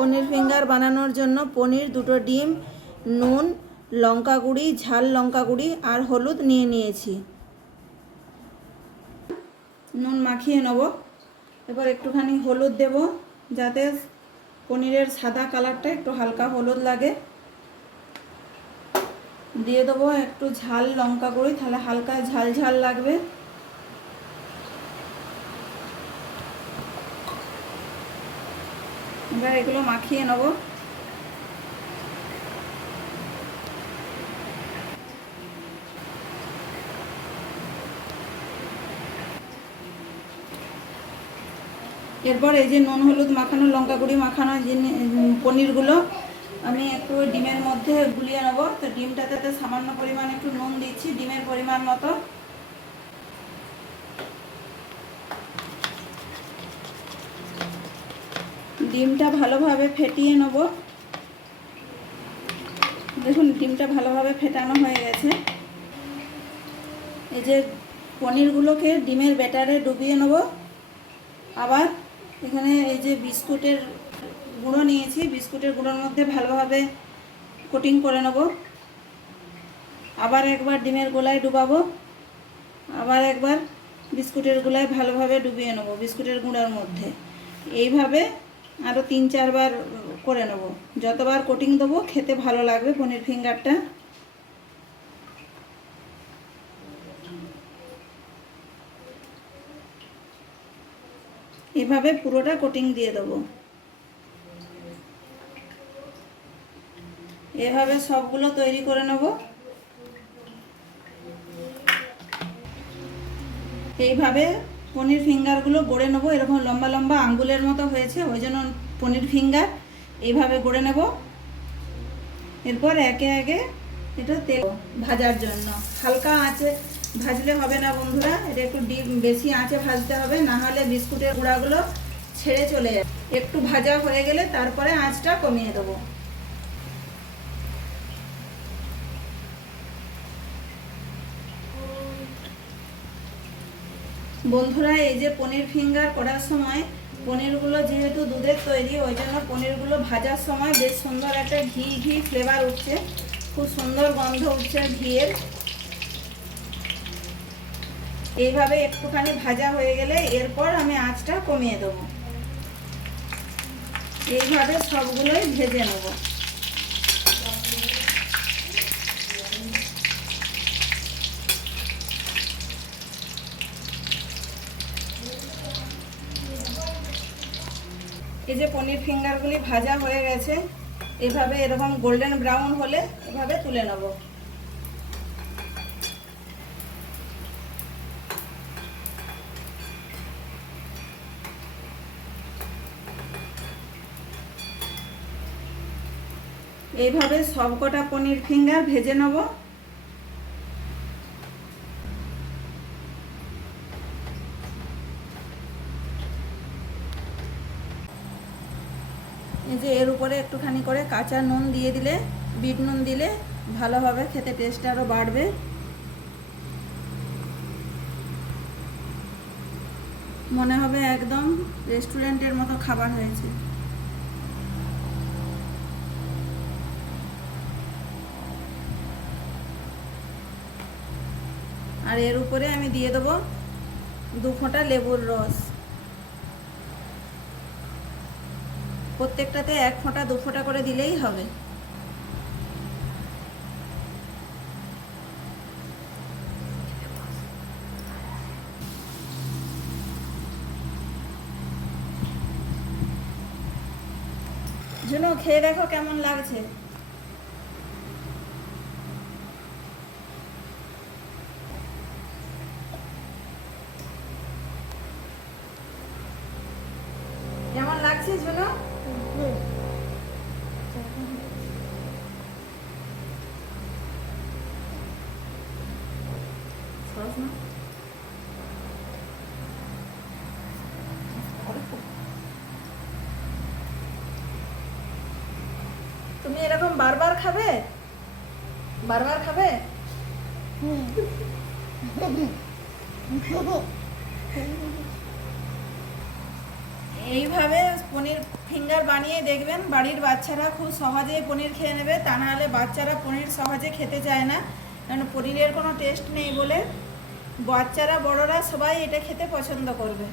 পনির finger বানানোর জন্য পনির, দুটো ডিম, নুন, লঙ্কা গুঁড়ি, ঝাল লঙ্কা গুঁড়ি আর হলুদ নিয়ে নিয়েছি। নুন মাখিয়ে নেব। এবার একটুখানি হলুদ দেব যাতে পনিরের সাদা কালারটা একটু হালকা হলুদ লাগে। দিয়ে দেবো একটু ঝাল লঙ্কা গুঁড়ি, তাহলে হালকা ঝাল ঝাল লাগবে। এবার এগুলো মাখিয়ে নেব। এরপর এই যে নুন হলুদ মাখানো, লঙ্কা গুঁড়ি মাখানো পনিরগুলো আমি একটু ডিমের মধ্যে গুলিয়ে নেব। তো ডিমটাতে সামান্য পরিমাণ একটু নুন দিচ্ছি, ডিমের পরিমাণ মতো। ডিমটা ভালোভাবে ফেটিয়ে নেব। দেখুন ডিমটা ভালোভাবে ফেটানো হয়ে গেছে। এই যে পনিরগুলোকে ডিমের ব্যাটারে ডুবিয়ে নেব। আবার এখানে এই যে বিস্কুটের গুঁড়ো নিয়েছি, বিস্কুটের গুঁড়োর মধ্যে ভালোভাবে কোটিং করে নেব। আবার একবার ডিমের গোলায় ডুবাবো, আবার একবার বিস্কুটের গোলায় ভালোভাবে ডুবিয়ে নেব বিস্কুটের গুঁড়োর মধ্যে। এইভাবে আরও 3-4 বার করে নেব। যতবার কোটিং দেবো খেতে ভালো লাগবে পনির ফিঙ্গারটা। এভাবে পুরোটা কোটিং দিয়ে দেবো। এভাবে সবগুলো তৈরি করে নেব। এইভাবে পনির ফিঙ্গারগুলো গড়ে নেব। এরকম লম্বা লম্বা আঙ্গুলের মতো হয়েছে, ওই জন্য পনির ফিঙ্গার এইভাবে গড়ে নেব। এরপর একে একে এটা তেল ভাজার জন্য হালকা আঁচে ভাজলে হবে না বন্ধুরা, এটা একটু বেশি আঁচে ভাজতে হবে, না হলে বিস্কুটের গুঁড়াগুলো ছেড়ে চলে যাবে। একটু ভাজা হয়ে গেলে তারপরে আঁচটা কমিয়ে দেবো। বন্ধুরা এই যে পনির ফিঙ্গার করার সময় পনিরগুলো যেহেতু দুধের তৈরি, ওই জন্য পনিরগুলো ভাজার সময় বেশ সুন্দর একটা ঘি ঘি ফ্লেভার উঠছে, খুব সুন্দর গন্ধ উঠছে ঘিয়ের। এইভাবে একটুখানি ভাজা হয়ে গেলে এরপর আমি আঁচটা কমিয়ে দেবো। এইভাবে সবগুলোই ভেজে নেব। এই যে পনির ফিঙ্গারগুলি ভাজা হয়ে গেছে, এভাবে এরকম গোল্ডেন ব্রাউন হলে এভাবে তুলে নেব। এইভাবে সবকটা পনির ফিঙ্গার ভেজে নেব। এই যে এর উপরে একটুখানি করে কাঁচা নুন দিয়ে দিলে, বিট নুন দিলে ভালো হবে, খেতে টেস্ট আরও বাড়বে। মনে হবে একদম রেস্টুরেন্টের মতো খাবার হয়েছে। আর এর উপরে আমি দিয়ে দেবো 2 ফোঁটা লেবুর রস। প্রত্যেকটাতে 1 ফোঁটা 2 ফোঁটা করে দিলেই হবে। ঝুনু খেয়ে দেখো কেমন লাগছে। কেমন লাগছে ঝুনু? তুমি এরকম বারবার খাবে? বারবার খাবে? এইভাবে পনির ফিঙ্গার বানিয়ে দেখবেন, বাড়ির বাচ্চারা খুব সহজেই পনির খেয়ে নেবে। তা নাহলে বাচ্চারা পনির সহজে খেতে চায় না, কারণ পনিরের কোনো টেস্ট নেই বলে। বাচ্চারা বড়রা সবাই এটা খেতে পছন্দ করবে।